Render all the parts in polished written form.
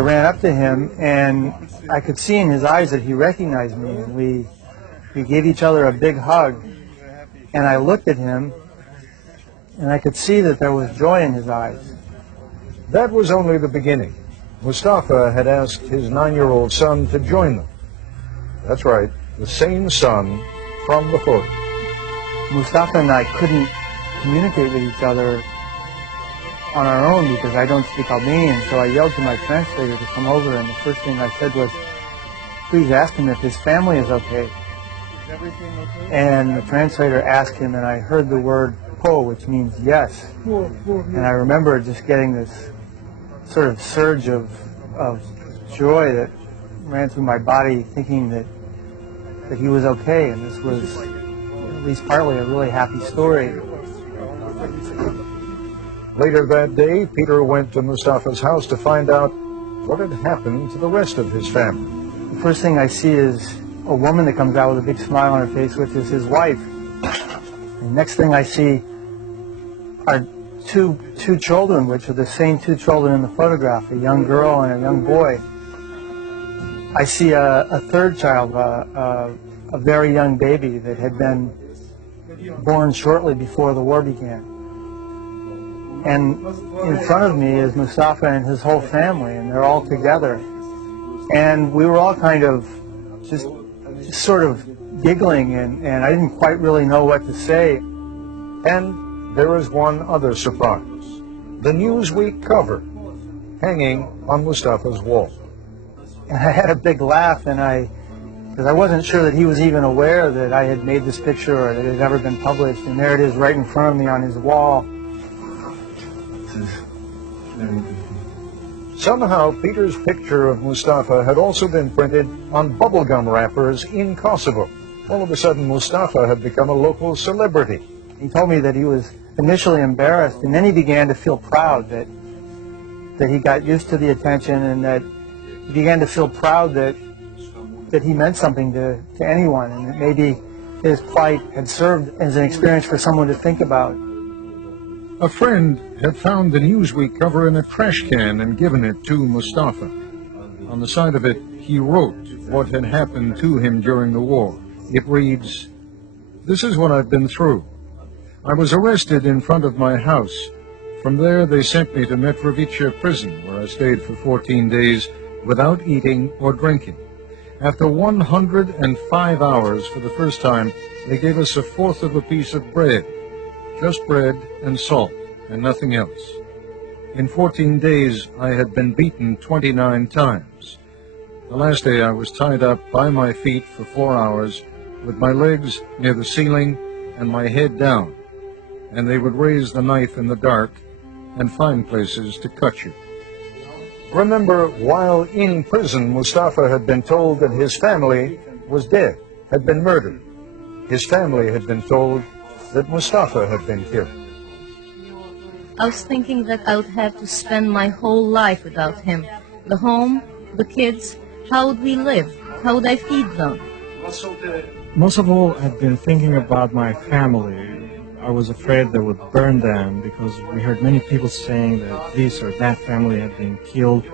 ran up to him, and I could see in his eyes that he recognized me, and we gave each other a big hug, and I looked at him, and I could see that there was joy in his eyes. That was only the beginning. Mustafa had asked his 9-year-old son to join them. That's right, the same son from the photo. Mustafa and I couldn't communicate with each other on our own because I don't speak Albanian, so I yelled to my translator to come over, and the first thing I said was, please ask him if his family is okay. Is everything okay? And the translator asked him, and I heard the word po, which means yes. And I remember just getting this sort of surge of joy that ran through my body, thinking that he was okay, and this was at least partly a really happy story. Later that day, Peter went to Mustafa's house to find out what had happened to the rest of his family. The first thing I see is a woman that comes out with a big smile on her face, which is his wife. And next thing I see are two children, which are the same two children in the photograph, a young girl and a young boy. I see a third child, a very young baby that had been born shortly before the war began. And in front of me is Mustafa and his whole family, and they're all together. And we were all kind of just sort of giggling, and I didn't quite really know what to say. And there is one other surprise. The Newsweek cover hanging on Mustafa's wall. And I had a big laugh, because I wasn't sure that he was even aware that I had made this picture or that it had ever been published. And there it is right in front of me on his wall. Somehow, Peter's picture of Mustafa had also been printed on bubblegum wrappers in Kosovo. All of a sudden, Mustafa had become a local celebrity. He told me that he was initially embarrassed, and then he began to feel proud that he got used to the attention, and that he began to feel proud that he meant something to anyone, and that maybe his plight had served as an experience for someone to think about. A friend had found the Newsweek cover in a trash can and given it to Mustafa. On the side of it, he wrote what had happened to him during the war. It reads, "This is what I've been through. I was arrested in front of my house. From there, they sent me to Mitrovica prison, where I stayed for 14 days without eating or drinking. After 105 hours for the first time, they gave us a fourth of a piece of bread. Just bread and salt, and nothing else. In 14 days, I had been beaten 29 times. The last day, I was tied up by my feet for 4 hours, with my legs near the ceiling and my head down, and they would raise the knife in the dark and find places to cut you." Remember, while in prison, Mustafa had been told that his family was dead, had been murdered. His family had been told that Mustafa had been killed. I was thinking that I would have to spend my whole life without him. The home, the kids, how would we live? How would I feed them? Most of all, I've been thinking about my family. I was afraid they would burn them because we heard many people saying that this or that family had been killed,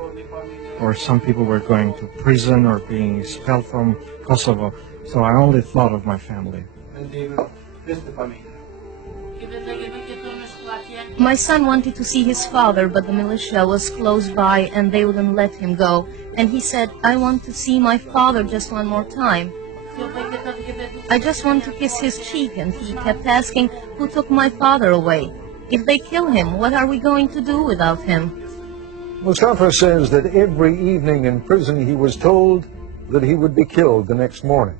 or some people were going to prison or being expelled from Kosovo. So I only thought of my family. My son wanted to see his father, but the militia was close by and they wouldn't let him go. And he said, "I want to see my father just one more time. I just want to kiss his cheek," and he kept asking, "Who took my father away? If they kill him, what are we going to do without him?" Mustafa says that every evening in prison he was told that he would be killed the next morning.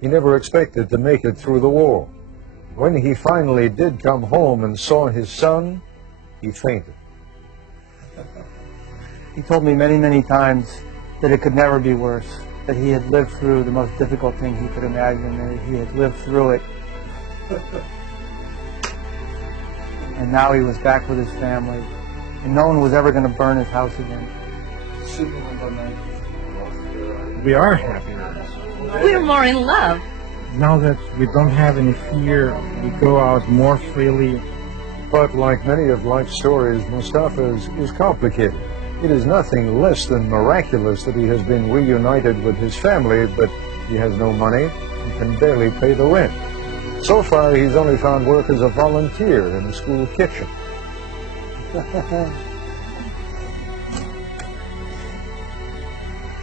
He never expected to make it through the war. When he finally did come home and saw his son, he fainted. He told me many, many times that it could never be worse, that he had lived through the most difficult thing he could imagine, that he had lived through it. And now he was back with his family, and no one was ever going to burn his house again. We are happier. We're more in love. Now that we don't have any fear, we go out more freely. But like many of life's stories, Mustafa's is complicated. It is nothing less than miraculous that he has been reunited with his family, but he has no money and can barely pay the rent. So far, he's only found work as a volunteer in a school kitchen.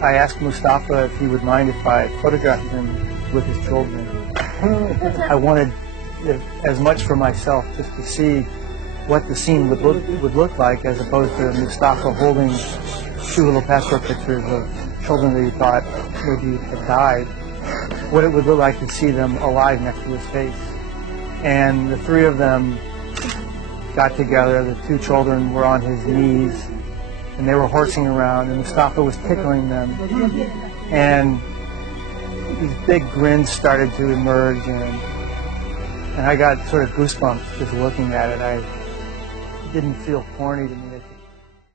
I asked Mustafa if he would mind if I photographed him with his children. I wanted as much for myself, just to see what the scene would look like, as opposed to Mustafa holding two little passport pictures of children that he thought maybe had died. What it would look like to see them alive next to his face. And the three of them got together. The two children were on his knees, and they were horsing around, and Mustafa was tickling them. And these big grins started to emerge, and I got sort of goosebumps just looking at it. It didn't feel corny to me.